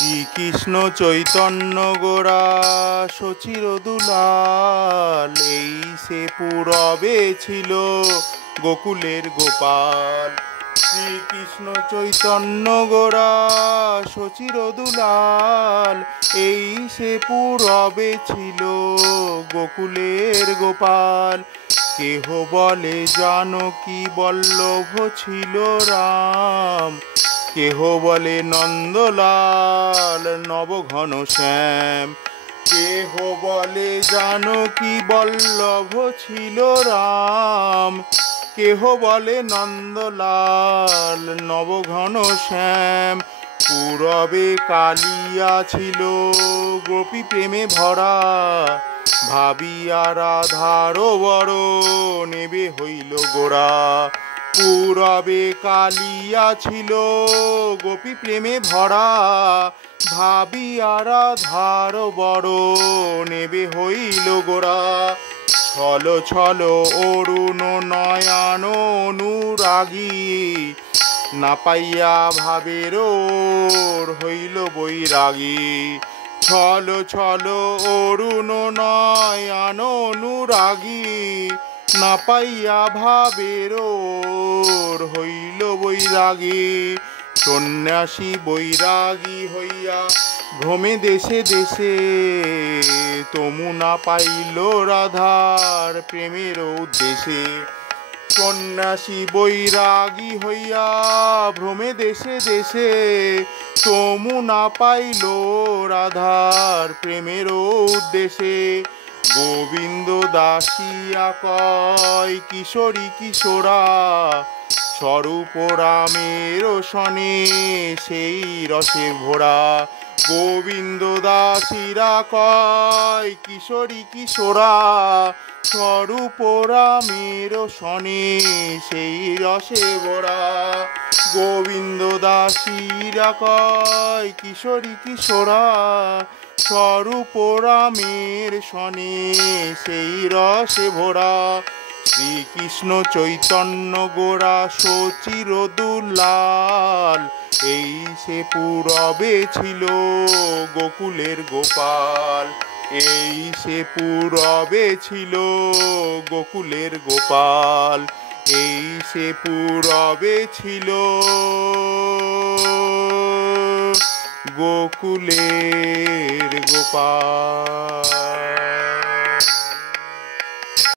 শ্রীকৃষ্ণ চৈতন্য গোরা সচির দুলাল, এই সে পূরবে ছিল গোকুলের গোপাল। শ্রীকৃষ্ণ চৈতন্য গোরা সচির দুলাল, এই সে পূরবে ছিল গোকুলের গোপাল। কেহ বলে জানকী বল্লভ ছিল রাম, কেহ বলে নন্দলাল নবঘন শ্যাম। কেহ বলে জানকী বল্লভ ছিল রাম, কেহ বলে নন্দলাল নবঘন শ্যাম। পূরবে কালিয়া ছিল গোপী প্রেমে ভরা, ভাবিয়া রাধার বড় নেবে হইল গোরা। পূরবে কালিয়া ছিল গোপী প্রেমে ভরা, ভাবিয়া রাধার বড় নেবে হইল গোরা। ছল ছল অরুণ নয়ন অনুরাগী, না পাইয়া ভাবের হইল বৈরাগী। ছল ছল অরুণ নয়ন অনুরাগী, না পাইয়া ভাবের হইল বৈরাগী। সন্ন্যাসী বৈরাগী হইয়া ভ্রমে দেশে দেশে, তমু না পাইল রাধার প্রেমের উদ্দেশ্যে। সন্ন্যাসী বৈরাগী হইয়া ভ্রমে দেশে দেশে, তমু না পাইল রাধার প্রেমের উদ্দেশ্যে। গোবিন্দ দাসিয়া কয় কিশোরী কিশোরা, স্বরূপ রামের সনে সেই রসে ভরা। গোবিন্দ দাসীরা কয় কিশোরী কিশোরা, স্বরূপ রামের সনে সেই রসে ভরা। গোবিন্দ দাসীরা কয় কিশোরী কিশোরা, স্বরূপ রামের সনে সেই রসে ভরা। শ্রীকৃষ্ণ চৈতন্য গোরা সচির দুলাল, এই সে পূরবে ছিল গোকুলের গোপাল। এই সে পূরবে ছিল গোকুলের গোপাল। এই সে পূরবে ছিল গোকুলের গোপাল।